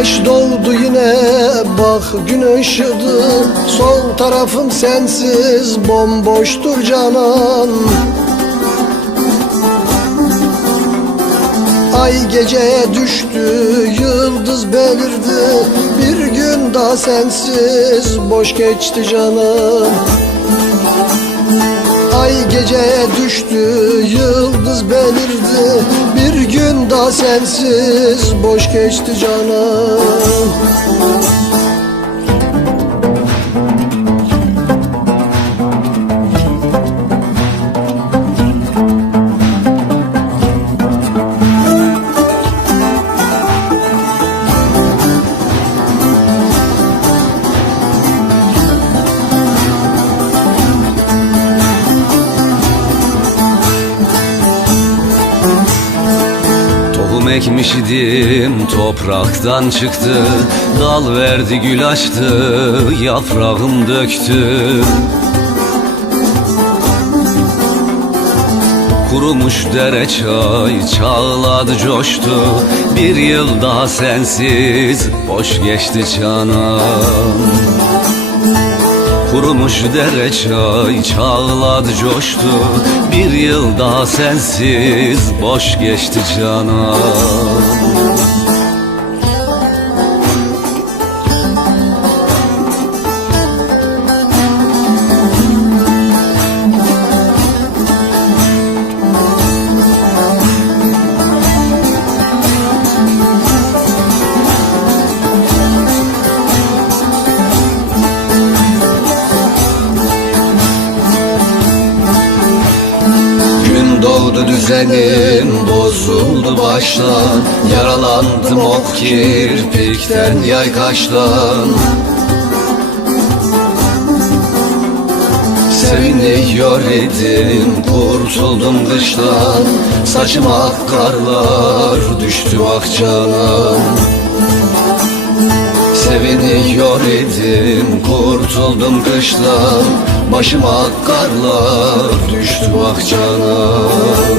Güneş doğdu yine bak gün ışıdı. Sol tarafım sensiz bomboştur canan. Ay geceye düştü, yıldız belirdi. Bir gün daha sensiz boş geçti canım Ay geceye düştü, yıldız belirdi. Bir sensiz boş geçti canım ekmiş idim topraktan çıktı. Dal verdi gül açtı yaprağım döktü. Kurumuş dere çay çağladı coştu. Bir yıl daha sensiz boş geçti canım Kurumuş dere çay çağladı coştu. Bir yıl daha sensiz boş geçti canım Doğdu düzenim bozuldu baştan. Yaralandım ok kirpikten yay kaştan. Seviniyor idim kurtuldum kıştan Saçıma karlar düştü canım Seviniyor idim kurtuldum kıştan Başıma karlar düştü ah